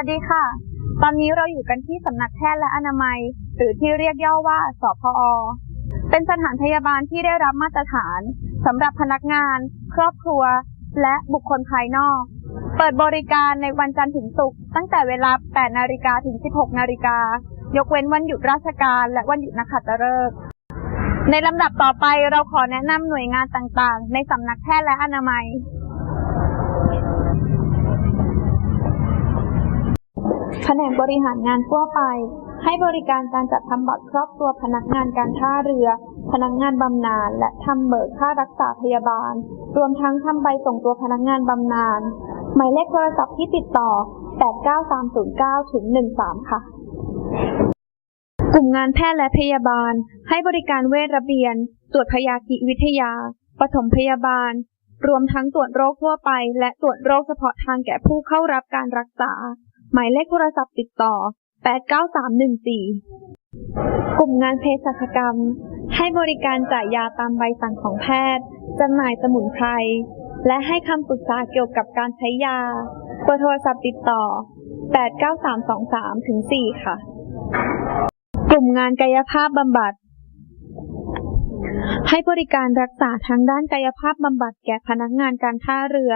ัสดีค่ะ ตอนนี้เราอยู่กันที่สำนักแพทย์และอนามัย หรือที่เรียกย่อว่า สพอ เป็นสถานพยาบาลที่ได้รับมาตรฐานสำหรับพนักงาน ครอบครัว และบุคคลภายนอก เปิดบริการในวันจันทร์ถึงศุกร์ตั้งแต่เวลา 8 นาฬิกาถึง 16 นาฬิกา ยกเว้นวันหยุดราชการและวันหยุดนักขัตฤกษ์ในลำดับต่อไปเราขอแนะนำหน่วยงานต่างๆ ในสำนักแพทย์และอนามัย แผนกบริหารงานทั่วไป ให้บริการการจัดทำบัตรครอบครัวพนักงานการท่าเรือ พนักงานบำนาญและทำเบิกค่ารักษาพยาบาล รวมทั้งทำใบส่งตัวพนักงานบำนาญหมายเลขโทรศัพท์ที่ติดต่อ 89309ถึง13 ค่ะ กลุ่มงานแพทย์และพยาบาล ให้บริการเวชระเบียน ตรวจพยาธิวิทยา ปฐมพยาบาล รวมทั้งตรวจโรคทั่วไป และตรวจโรคเฉพาะทางแก่ผู้เข้ารับการรักษา หมายเลขโทรศัพท์ติดต่อ 89314 กลุ่มงานเภสัชกรรม ให้บริการจ่ายยาตามใบสั่งของแพทย์ จำหน่ายสมุนไพร และให้คำปรึกษาเกี่ยวกับการใช้ยา เบอร์โทรศัพท์ติดต่อ 89323ถึง4ค่ะ กลุ่มงานกายภาพบำบัด ให้บริการรักษาทางด้านกายภาพบำบัดแก่พนักงานการท่าเรือ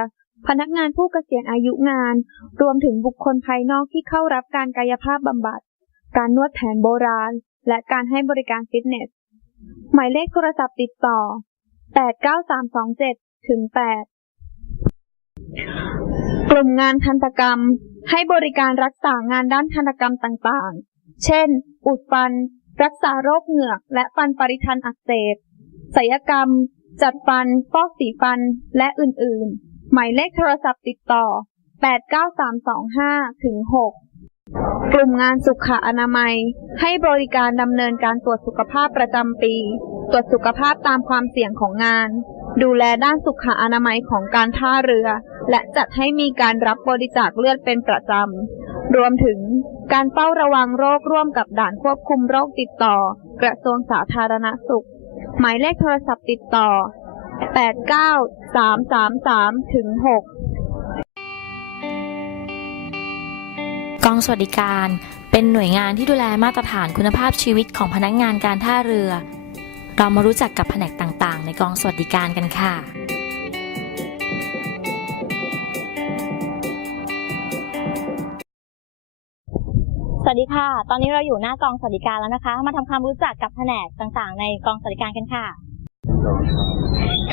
พนักงานผู้เกษียณอายุงาน รวมถึงบุคคลภายนอกที่เข้ารับการกายภาพบำบัด การนวดแผนโบราณ และการให้บริการฟิตเนส หมายเลขโทรศัพท์ติดต่อ 89327 ถึง 8 กลุ่มงานทันตกรรม ให้บริการรักษางานด้านทันตกรรมต่างๆ เช่น อุดฟัน รักษาโรคเหงือก และฟันปริทันอักเสบศัลยกรรม จัดฟัน ฟอกสีฟัน และอื่นๆ หมายเลขโทรศัพท์ติดต่อ 89325ถึง6กลุ่มงานสุขอนามัย ให้บริการดำเนินการตรวจสุขภาพประจำปี ตรวจสุขภาพตามความเสี่ยงของงาน ดูแลด้านสุขอนามัยของการท่าเรือ และจัดให้มีการรับบริจาคเลือดเป็นประจำ รวมถึงการเฝ้าระวังโรคร่วมกับด่านควบคุมโรคติดต่อ กระทรวงสาธารณสุข หมายเลขโทรศัพท์ติดต่อ 89333ถึง6กองสวัสดิการ เป็นหน่วยงานที่ดูแลมาตรฐานคุณภาพชีวิตของพนักงานการท่าเรือ เรามารู้จักกับแผนกต่างๆ ในกองสวัสดิการกันค่ะสวัสดีค่ะ ตอนนี้เราอยู่หน้ากองสวัสดิการแล้วนะคะ มาทำความรู้จักกับแผนกต่างๆ ในกองสวัสดิการกันค่ะ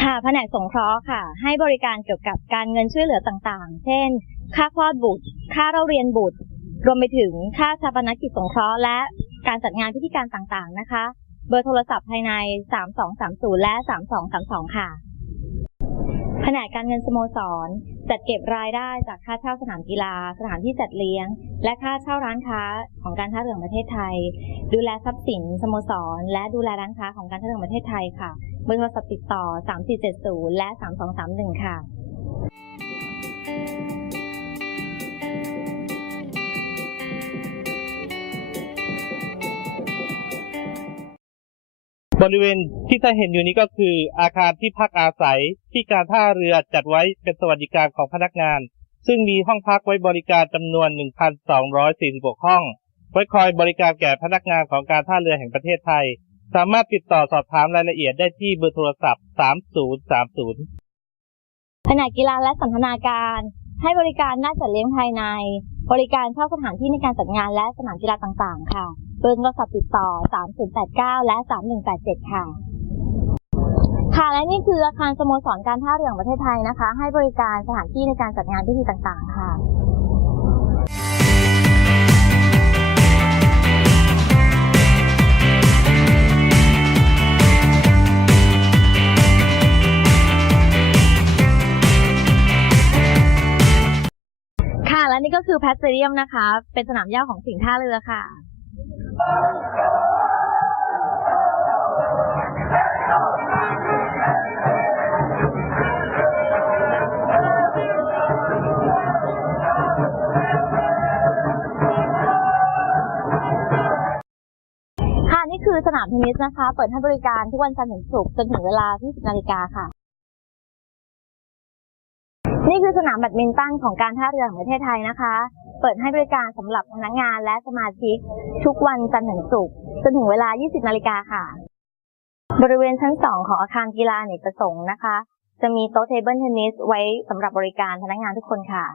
ค่ะแผนกสงเคราะห์ค่ะ ให้บริการเกี่ยวกับการเงินช่วยเหลือต่างๆ เช่น ค่าคลอดบุตร ค่าเราเรียนบุตร รวมไปถึงค่าชาปนกิจสงเคราะห์และการจัดงานพิธีการต่างๆนะคะ เบอร์โทรศัพท์ภายใน 3230 และ 3232 ค่ะแผนกการเงินสโมสร จัดเก็บรายได้จากค่าเช่าสนามกีฬา สถานที่จัดเลี้ยง และค่าเช่าร้านค้า ของการท่าเรือประเทศไทย ดูแลทรัพย์สินสโมสร และดูแลร้านค้าของการท่าเรือประเทศไทยค่ะเบอร์โทรศัพท์ติดต่อ 3470 และ 3231 ค่ะบริเวณที่ท่านเห็นอยู่นี้ก็คืออาคารที่พักอาศัยที่การท่าเรือจัดไว้เป็นสวัสดิการของพนักงาน ซึ่งมีห้องพักไว้บริการจำนวน 1,246 ห้อง ไว้คอยบริการแก่พนักงานของการท่าเรือแห่งประเทศไทย สามารถติดต่อสอบถามรายละเอียดได้ที่เบอร์โทรศัพท์ 3030แผนกกีฬาและสันทนาการ ให้บริการน่าจัดเลี้ยงภายใน บริการเช่าสถานที่ในการจัดงานและสนามกีฬาต่างๆ ค่ะ เบอร์โทรศัพท์ติดต่อ 3089 และ 3187 ค่ะค่ะและนี่คืออาคารสโมสรการท่าเรือแห่งประเทศไทยนะคะ ให้บริการสถานที่ในการจัดงานพิธีต่างๆ ค่ะ นี่ก็คือแพทเซเรียมนะคะ เป็นสนามหญ้าของสิงห์ท่าเรือค่ะ ค่ะ นี่คือสนามเทนนิสนะคะ เปิดให้บริการทุกวันจันทร์ถึงศุกร์จนถึงเวลา 20นาฬิกาค่ะ นี่คือสนามแบดมินตันของการท่าเรือแห่งประเทศไทยนะคะ เปิดให้บริการสำหรับพนักงานและสมาชิก ทุกวันจันทร์ถึงศุกร์จนถึงเวลา 20 นาฬิกาค่ะ บริเวณชั้น 2 ของอาคารกีฬาเนกประสงค์นะคะ จะมีโต๊ะเทเบิลเทนนิสไว้สำหรับบริการพนักงานทุกคนค่ะ